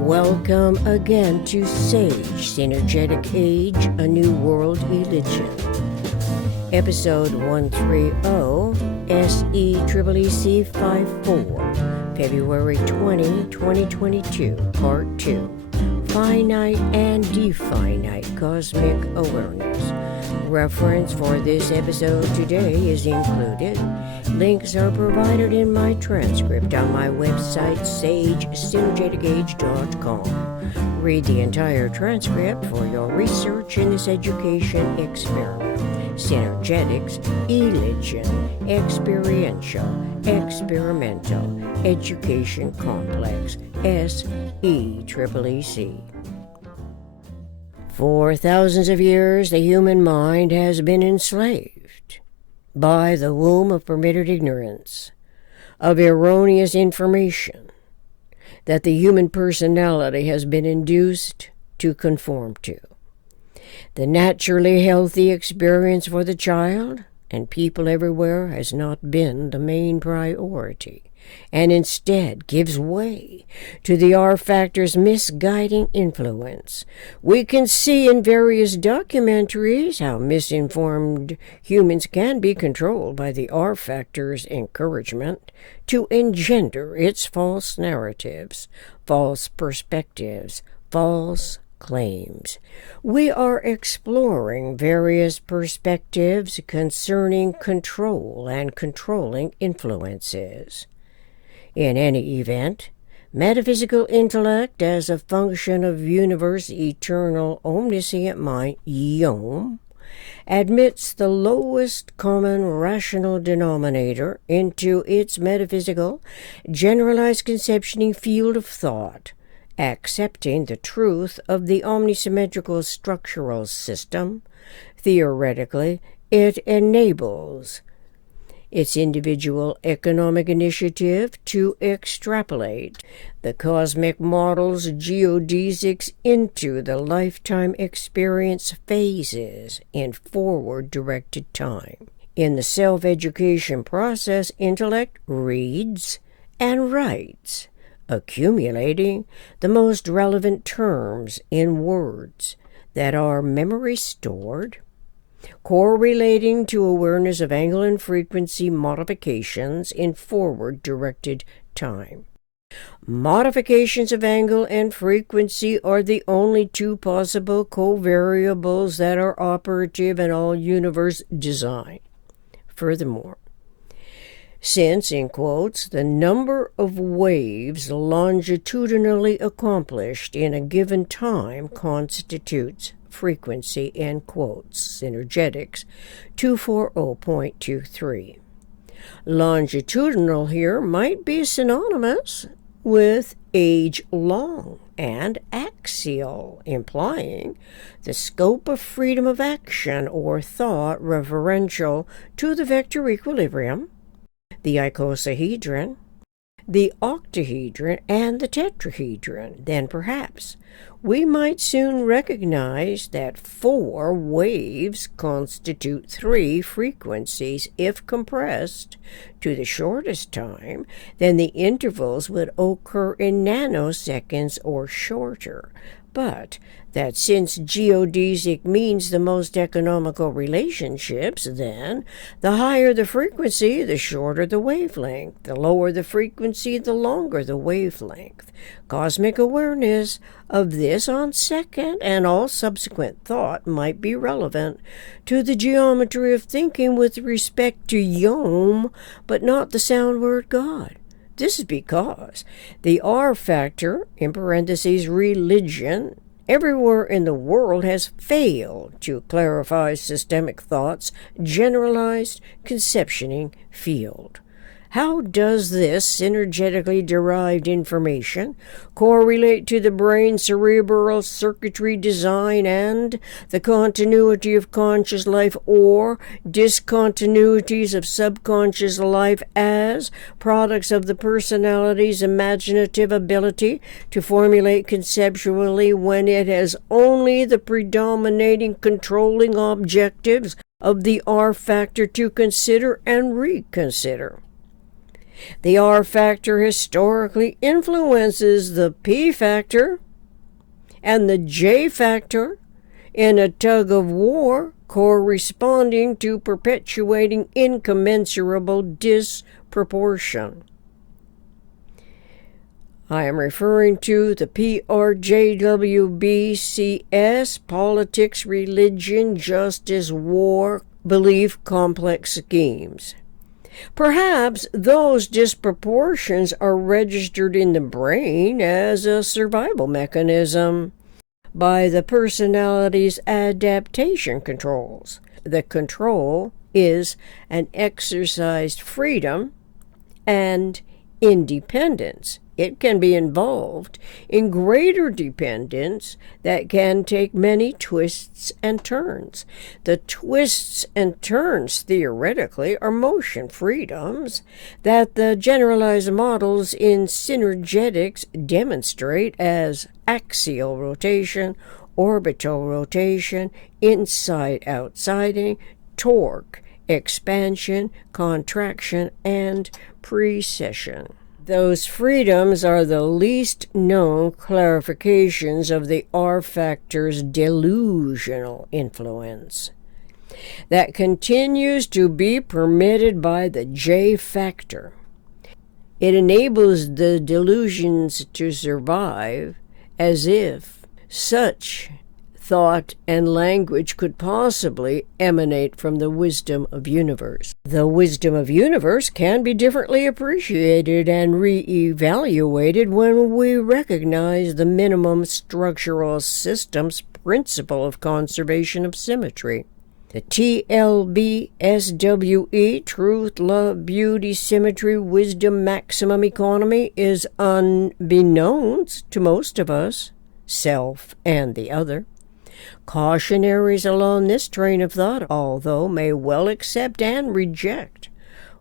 Welcome again to Sage, Synergetic Age, A New World Religion. Episode 130, SEEEC 54, February 20, 2022, Part 2. Finite and Definite Cosmic Awareness. Reference for this episode today is included. Links are provided in my transcript on my website, sagesynergeticage.com. Read the entire transcript for your research in this education experiment. Synergetics, religion, experiential, experimental, education complex, SEEEC. For thousands of years, the human mind has been enslaved by the womb of permitted ignorance, of erroneous information that the human personality has been induced to conform to. The naturally healthy experience for the child and people everywhere has not been the main priority, and instead gives way to the R factor's misguiding influence. We can see in various documentaries how misinformed humans can be controlled by the R factor's encouragement to engender its false narratives, false perspectives, false claims. We are exploring various perspectives concerning control and controlling influences. In any event, metaphysical intellect as a function of Universe Eternal Omniscient Mind, UEOM, admits the lowest common rational denominator into its metaphysical, generalized conceptioning field of thought, accepting the truth of the omnisymmetrical structural system. Theoretically, it enables its individual economic initiative to extrapolate the cosmic model's geodesics into the lifetime experience phases in forward-directed time. In the self-education process, intellect reads and writes, accumulating the most relevant terms in words that are memory stored, correlating to awareness of angle and frequency modifications in forward-directed time. Modifications of angle and frequency are the only two possible covariables that are operative in all universe design. Furthermore, since, in quotes, the number of waves longitudinally accomplished in a given time constitutes frequency, end quotes, Synergetics 240.23. Longitudinal here might be synonymous with age-long and axial, implying the scope of freedom of action or thought referential to the vector equilibrium, the icosahedron, the octahedron, and the tetrahedron. Then perhaps we might soon recognize that 4 waves constitute 3 frequencies. If compressed to the shortest time, then the intervals would occur in nanoseconds or shorter. But that since geodesic means the most economical relationships, then the higher the frequency, the shorter the wavelength. The lower the frequency, the longer the wavelength. Cosmic awareness of this on second and all subsequent thought might be relevant to the geometry of thinking with respect to UEOM, but not the sound word God. This is because the R factor, in parentheses religion, everywhere in the world has failed to clarify systemic thought's generalized conceptioning field. How does this synergetically derived information correlate to the brain's cerebral circuitry design and the continuity of conscious life or discontinuities of subconscious life as products of the personality's imaginative ability to formulate conceptually when it has only the predominating controlling objectives of the R factor to consider and reconsider. The R factor historically influences the P factor and the J factor in a tug of war corresponding to perpetuating incommensurable disproportion. I am referring to the PRJWBCS, politics, religion, justice, war, belief, complex schemes. Perhaps those disproportions are registered in the brain as a survival mechanism by the personality's adaptation controls. The control is an exercised freedom and independence. It can be involved in greater dependence that can take many twists and turns. The twists and turns, theoretically, are motion freedoms that the generalized models in synergetics demonstrate as axial rotation, orbital rotation, inside-outsiding, torque, expansion, contraction, and precession. Those freedoms are the least known clarifications of the R factor's delusional influence that continues to be permitted by the J factor. It enables the delusions to survive as if such thought and language could possibly emanate from the wisdom of universe. The wisdom of universe can be differently appreciated and re-evaluated when we recognize the minimum structural systems principle of conservation of symmetry. The TLBSWE, truth, love, beauty, symmetry, wisdom, maximum economy, is unbeknownst to most of us, self and the other. Cautionaries along this train of thought, although, may well accept and reject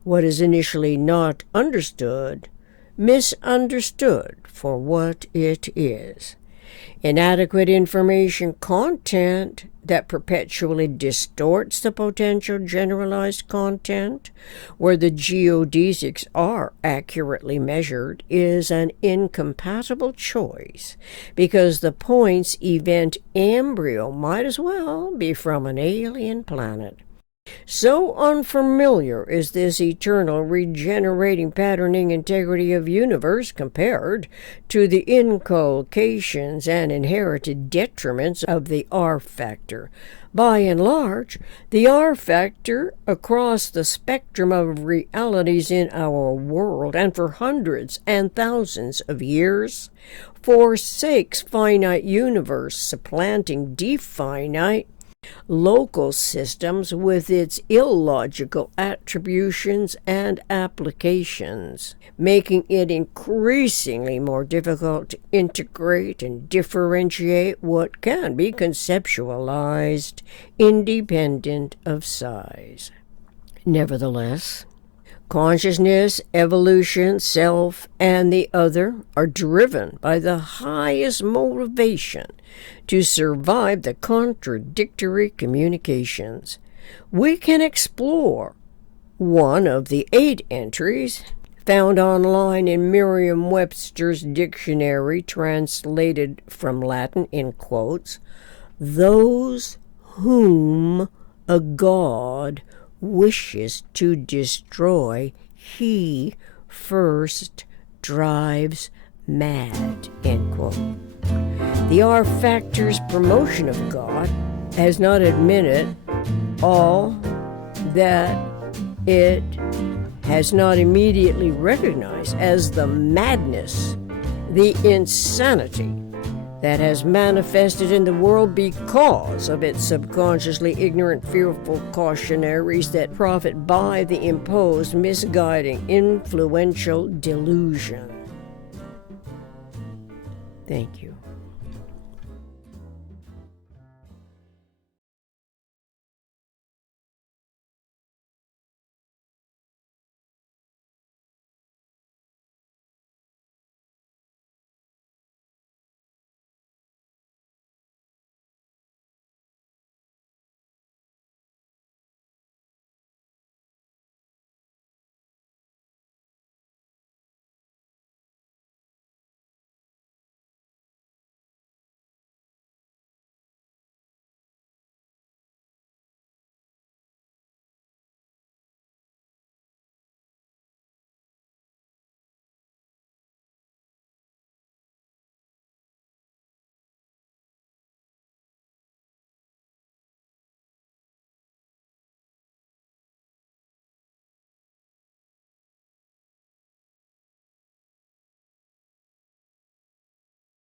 what is initially not understood, misunderstood for what it is. Inadequate information content that perpetually distorts the potential generalized content, where the geodesics are accurately measured, is an incompatible choice, because the point's event embryo might as well be from an alien planet. So unfamiliar is this eternal regenerating patterning integrity of universe compared to the inculcations and inherited detriments of the R factor. By and large, the R factor across the spectrum of realities in our world, and for hundreds and thousands of years, forsakes finite universe, supplanting definite local systems with its illogical attributions and applications, making it increasingly more difficult to integrate and differentiate what can be conceptualized independent of size. Nevertheless, consciousness, evolution, self, and the other are driven by the highest motivation to survive the contradictory communications. We can explore one of the 8 entries found online in Merriam-Webster's dictionary, translated from Latin in quotes, "Those whom a god wishes to destroy, he first drives mad," end quote. The R factor's promotion of God has not admitted all that it has not immediately recognized as the madness, the insanity that has manifested in the world because of its subconsciously ignorant, fearful cautionaries that profit by the imposed, misguiding, influential delusion. Thank you.